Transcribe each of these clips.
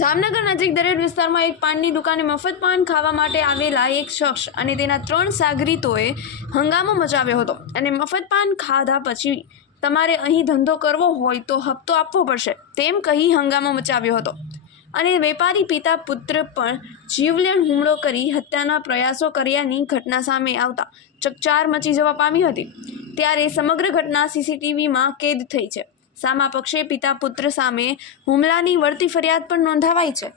જામનગર નજીક દરેડ વિસ્તારમાં એક પાનની દુકાને મફત પાન ખાવા માટે આવેલા એક શખ્સ અને તેના 3 સાગરીતોએ હંગામો મચાવ્યો હતો અને મફત પાન ખાધા પછી તમારે અહીં ધંધો કરવો હોય તો હપ્તો આપવો પડશે તેમ કહી હંગામો મચાવ્યો હતો અને વેપારી પિતા પુત્ર પર જીવલેણ હુમલો કરી હત્યાના પ્રયાસો કર્યાની ઘટના સામે આવતા ચકચાર મચી જવા પામી હતી। ત્યારે સમગ્ર ઘટના સીસીટીવીમાં કેદ થઈ છે। સામા પક્ષે પિતા પુત્ર સામે હુમલાની વળતી ફરિયાદ પણ નોંધાવાઈ છે।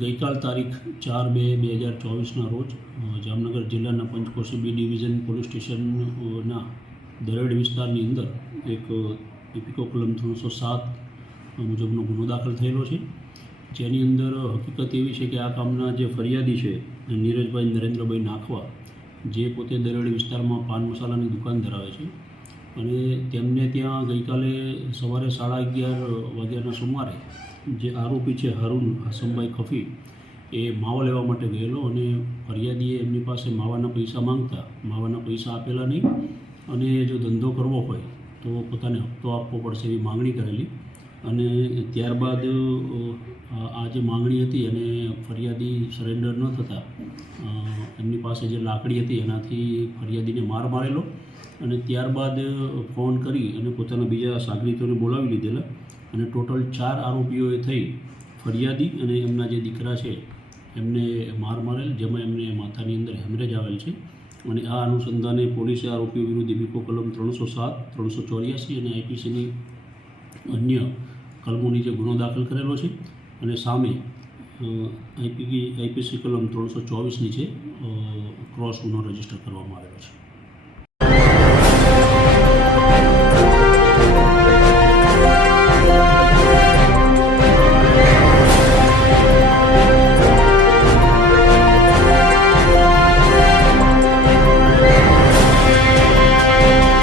ગઈકાલ તારીખ 4/2/2024ના રોજ જામનગર જિલ્લાના પંચકોશી બી ડિવિઝન પોલીસ સ્ટેશનના દરેડ વિસ્તારની અંદર એક ઇપિકો કલમ 307 મુજબનો ગુનો દાખલ થયેલો છે, જેની અંદર હકીકત એવી છે કે આ કામના જે ફરિયાદી છે નીરજભાઈ નરેન્દ્રભાઈ નાખવા, જે પોતે દરેડ વિસ્તારમાં પાન મસાલાની દુકાન ધરાવે છે અને તેમને ત્યાં ગઈકાલે સવારે 11:30 વાગ્યાના સુમારે જે આરોપી છે હારૂન હાસમભાઈ ખફી એ માવા લેવા માટે ગયેલો અને ફરિયાદીએ એમની પાસે માવાના પૈસા માંગતા માવાના પૈસા આપેલા નહીં અને જો ધંધો કરવો હોય તો પોતાને હપ્તો આપવો પડશે એવી માંગણી કરેલી અને ત્યારબાદ આ જે માંગણી હતી અને ફરિયાદી સરેન્ડર ન થતાં એમની પાસે જે લાકડી હતી એનાથી ફરિયાદીને માર મારેલો અને ત્યારબાદ ફોન કરી અને પોતાના બીજા સાગરીતોને બોલાવી લીધેલા અને ટોટલ 4 આરોપીઓએ થઈ ફરિયાદી અને એમના જે દીકરા છે એમને માર મારેલ, જેમાં એમને માથાની અંદર હેમરેજ આવેલ છે અને આ અનુસંધાને પોલીસે આરોપીઓ વિરુદ્ધ ઇપિકો કલમ 307, 384 અને આઈપીસીની અન્ય કલમોની જે ગુનો દાખલ કરેલો છે અને સામે આઈપીસી કલમ 324 નીચે ક્રોસ ગુનો રજીસ્ટર કરવામાં આવેલો છે।